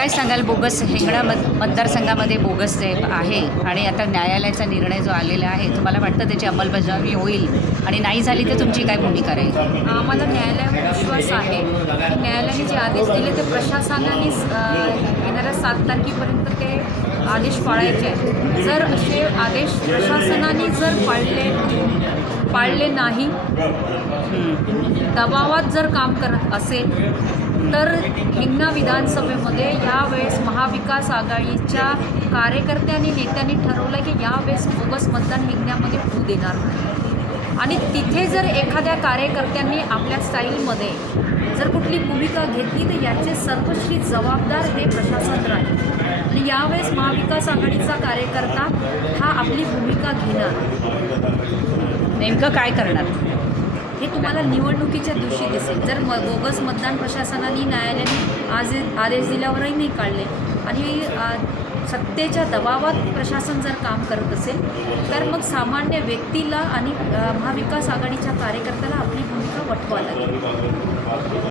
काय सांगाल बोगस? हिंगणा मत मतदारसंघामध्ये बोगस जे आहे आणि आता न्यायालयाचा निर्णय जो आलेला आहे तुम्हाला वाटतं त्याची अंमलबजावणी होईल आणि नाही झाली तर तुमची काय भूमिका राहील? आम्हाला न्यायालयावर विश्वास आहे. की न्यायालयाने जे आदेश दिले ते प्रशासनानेच येणाऱ्या सात तारखेपर्यंत ते आदेश पाळायचे आहेत. जर असे आदेश प्रशासनाने जर पाळले पाळले नाही. दबावात जर काम करत असेल तर हिंगणा विधानसभेमध्ये यावेळेस महाविकास आघाडीच्या कार्यकर्त्यांनी नेत्यांनी ठरवलं की यावेळेस बोगस मतदान हिंगण्यामध्ये होऊ देणार नाही. आणि तिथे जर एखाद्या कार्यकर्त्यांनी आपल्या स्टाईलमध्ये जर कुठली भूमिका घेतली तर याचे सर्वश्री जबाबदार हे प्रशासन राहील. आणि यावेळेस महाविकास आघाडीचा कार्यकर्ता हा आपली भूमिका घेणार. नेमकं काय करणार? हे तुम्हाला निवडणुकीच्या दिवशी दिसेल. जर म बोगस मतदान प्रशासनाने न्यायालयाने आज आदेश दिल्यावरही नाही काढले आणि सत्तेच्या दबावात प्रशासन जर काम करत असेल तर मग सामान्य व्यक्तीला आणि महाविकास आघाडीच्या कार्यकर्त्याला आपली भूमिका वठवा लागेल.